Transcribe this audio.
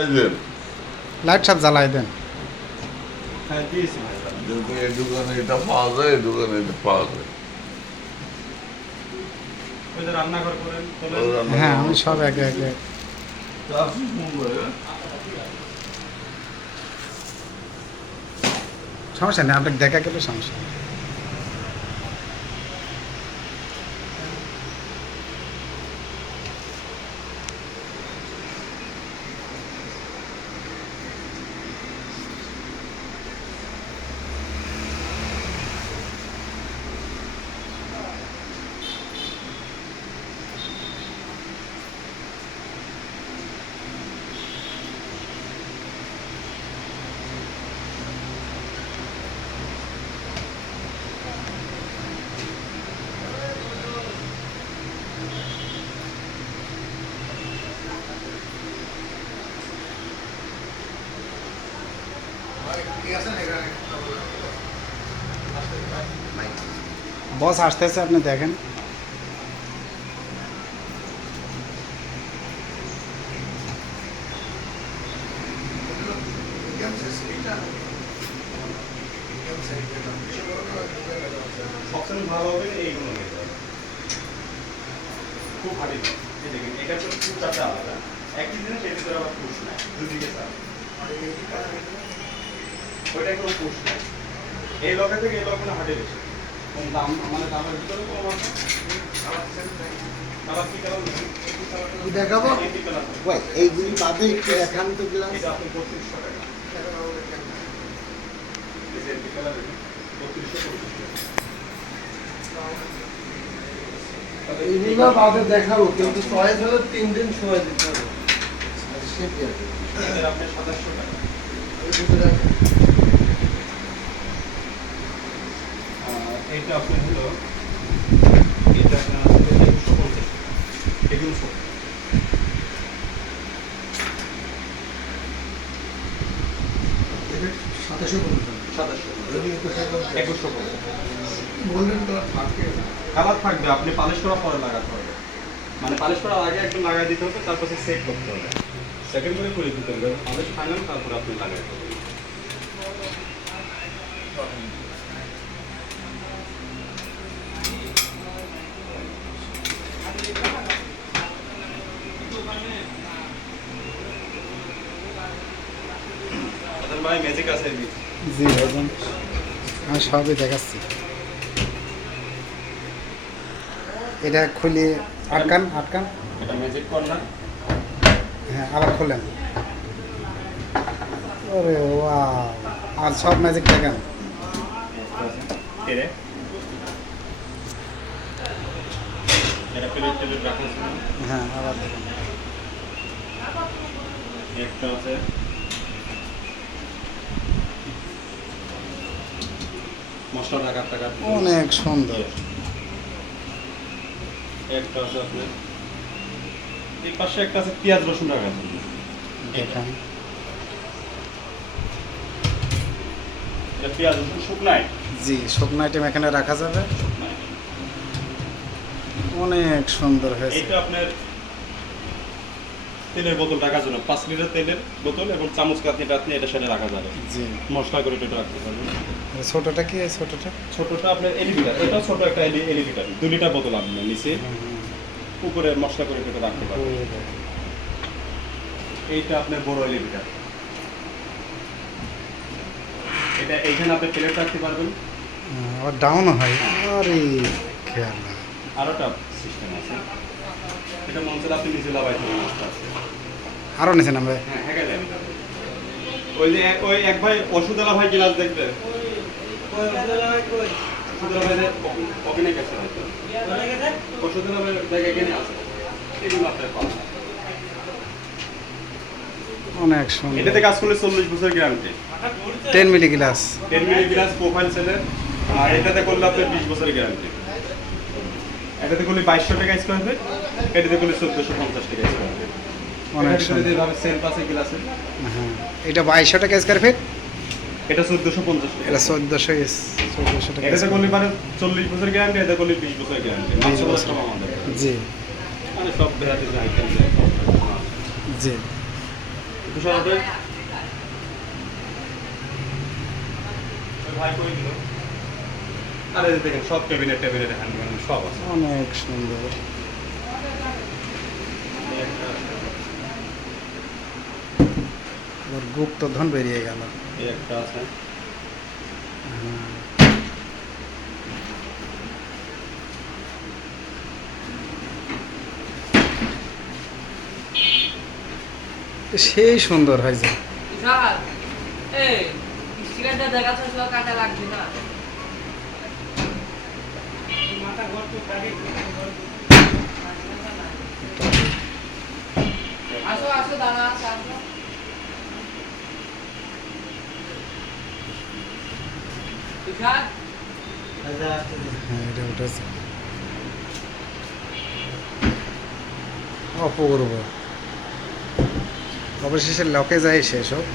এই যে লাইট সব জ্বালাই দেন। হ্যাঁ দিয়েছি ভাই। এই দোকানে এটা পাওয়া যায়, এই দোকানে এটা পাওয়া যায়। ওই যে রান্নাঘর করেন হ্যাঁ আমি সব একে একে সমস্যা নেই, আপনাকে দেখা গেলে সমস্যা নেই। বস আসতেছে, আপনি দেখেন। সবসময় ভালো হবে এইগুলো নিতে হবে। খুব ভারী নয়। এই দেখেন এটা তো খুব চাপে আলাদা। একই জিনিস এর ভিতরে আবার পুশ নাই, দুদিকে চাপ। ওইটা কোনো পুশ নাই। এই লকে থেকে এই লকে না হাটে বেশি। কোন দাম মানে দামের ভিতরে কোনো মাত্রা আবার কি কালার দেখাবো ভাই, এইগুলি বাদে একটু দেখান তো গ্লাস। এটা আপনি 3200 টাকা। এই যে এই কালার 3200 এইগুলো বাদে দেখাবো, কিন্তু চয়েস হলে 3 দিন সময় দিতে হবে। সেটি আর কি। এটা আপনি 2700 টাকা। এই দুটো রাখেন। এইটা আপনার হলো এটা আপনার আছে 2150 এগুলো সব এটা 2700 বলুন। 2150 গোল্ডেন কালার থাকে না। কালার থাকবে, আপনি পালিশ করার পরে লাগাতে হবে। মানে পালিশ করার আগে একদম লাগাই দিতে হবে, তারপর সেট করতে হবে, সেকেন্ড করে করে দিতে হবে, পালিশ ফাইনাল তারপর আপনি লাগাই দেবেন। ভাই ম্যাজিক আছে এর ভিতরে। জি ভাইজান, আমি সবই দেখাচ্ছি। এটা খুলে আটকান আটকান। এটা ম্যাজিক কর্নার। হ্যাঁ আবার খোলেন। ওরে ওয়াও, আর সব ম্যাজিক দেখেন। এরে এটা প্লেট টেবিল রাখা আছে। হ্যাঁ আবার দেখেন। একটা আছে মশলা রাখার টাকা। অনেক সুন্দর। একটা আছে আপনার এই পাশে একটা আছে পেঁয়াজ রসুন রাখার জন্য। দেখেন এটা পেঁয়াজ রসুন শুকনায়। জি, শুকনো আইটেম এখানে রাখা যাবে। অনেক সুন্দর হয়েছে। এটা আপনার তেলের বোতল রাখার জন্য 5 লিটার তেলের বোতল এবং চামচ কাঠিটা আপনি এটা সাথে রাখা যাবে। জি, মশলা করে এটা রাখতে পারবেন। ছোটটা কি? ছোটটা ছোটটা আপনার এলিলিটার, এটা ছোট একটা এলিলিটার 2 লিটার বোতল আপনি নিচে উপরে মশলা করে এটা রাখতে পারবেন। এইটা আপনার বড় এলিলিটার, এটা এইখানে আপনি প্লেট রাখতে পারবেন। আবার ডাউন হয়। আরে খেয়াল না। আরো একটা সিস্টেম আছে, এটা মঞ্চে আপনি নিচে লাগাইতে পারবেন। আছে আরও নিয়েছেন আমরা। হ্যাঁ হ্যাঁ গেলেন। ওই যে ওই এক ভাই ওষুধওয়ালা ভাই গ্লাস দেখবে, ওষুধওয়ালা ভাই যে ওখানে গেছে হয়তো, ওষুধওয়ালা ভাই জায়গায় এখানে আছে, এগুলো আপনার পাওয়া যায়। অনেক সুন্দর। এটাতে কাজ করলে 40 বছর guarantee. 10 milli glass. 10 milli glass profile সেলের, আর এটাতে করলে আপনার 20 বছর গ্যারান্টি। এটাতে করলে 2200 টাকা স্কয়ার ফিট, এটাতে করলে 1450 টাকা স্কয়ার ফিট। অনেক এটা সুন্দর। যেভাবে সেল পাশে গ্লাসে, হ্যাঁ, এটা 2200 টাকা স্কয়ার ফিট। এটা 1450 টাকা। এটা 1400 টাকা। এটাতে করলে মানে 40 বছর গ্যারান্টি, এটা করলে 20 বছর গ্যারান্টি। 20 বছর। আমাদের জি মানে সব ভ্যারাইটিস আইটেম। জি। তুষার ওদের ওই ভাই কই দিল আরে দেখেন সব ক্যাবিনেট হ্যান্ড সব আছে অনেক সুন্দর। এই একটা আছে, ওর গুপ্তধন বেরিয়ে গেল। এই একটা আছে সেই সুন্দর হয়েছে। বিশাল এই স্টিকারটা দেখাচ্ছ সব কাটা লাগবে না আসো আসো দাঁড়া আসো আসো বিশাল হ্যাঁ, এটা উঠেছে অপূর্ব। অবশেষে লকে যায় শেষ হোক।